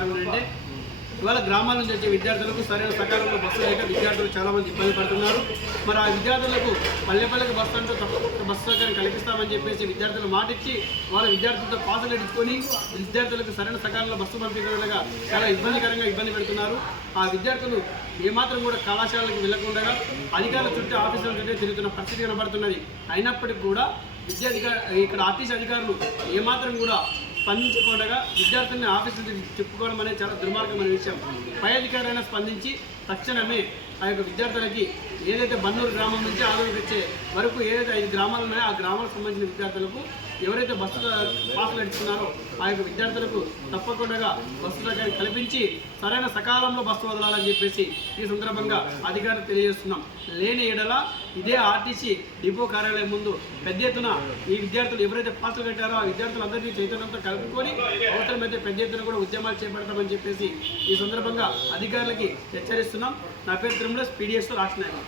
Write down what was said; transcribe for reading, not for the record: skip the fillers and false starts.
కారణం ఏంటంటే ఇవాళ గ్రామాల నుంచి వచ్చే విద్యార్థులకు సరైన సకాలంలో బస్సు లేక విద్యార్థులు చాలామంది ఇబ్బంది పడుతున్నారు. మరి ఆ విద్యార్థులకు పల్లెపల్లెకి బస్సు అంటూ తప్పకుండా బస్సు సౌకర్యం కల్పిస్తామని చెప్పేసి విద్యార్థులు మాటిచ్చి వాళ్ళ విద్యార్థులతో పాసులు ఎడుచుకొని విద్యార్థులకు సరైన సకాలంలో బస్సు పంపించగా చాలా ఇబ్బంది పెడుతున్నారు. ఆ విద్యార్థులు ఏమాత్రం కూడా కళాశాలకు వెళ్లకుండా అధికారుల చుట్టూ ఆఫీసుల చుట్టూ తిరుగుతున్న పరిస్థితి కనబడుతున్నది. అయినప్పటికీ కూడా ఇక్కడ ఆర్టీసీ అధికారులు ఏమాత్రం కూడా స్పందించకుండా విద్యార్థుల్ని ఆఫీసులు చెప్పుకోవడం అనేది చాలా దుర్మార్గమైన విషయం. పై అధికారైనా స్పందించి తక్షణమే ఆ యొక్క విద్యార్థులకి ఏదైతే బన్నూరు గ్రామం నుంచి ఆదోళనకు వచ్చే వరకు ఏదైతే 5 గ్రామాలు ఉన్నాయో ఆ గ్రామాలకు సంబంధించిన విద్యార్థులకు ఎవరైతే బస్సు పాసులు నడుస్తున్నారో ఆ యొక్క విద్యార్థులకు తప్పకుండా బస్సు సౌకర్యం కల్పించి సరైన సకాలంలో బస్సు వదలాలని చెప్పేసి ఈ సందర్భంగా అధికారులు తెలియజేస్తున్నాం. లేని ఎడల ఇదే ఆర్టీసీ డిపో కార్యాలయం ముందు పెద్ద ఎత్తున ఈ విద్యార్థులు ఎవరైతే పాసులు కట్టారో ఆ విద్యార్థులందరినీ చైతన్యంతో కలుపుకొని అవసరమైతే పెద్ద ఎత్తున కూడా ఉద్యమాలు చేపడతామని చెప్పేసి ఈ సందర్భంగా అధికారులకి హెచ్చరిస్తున్నాం. నా పేరు తిరుమల, PDS రాష్ట్ర నాయకుడు.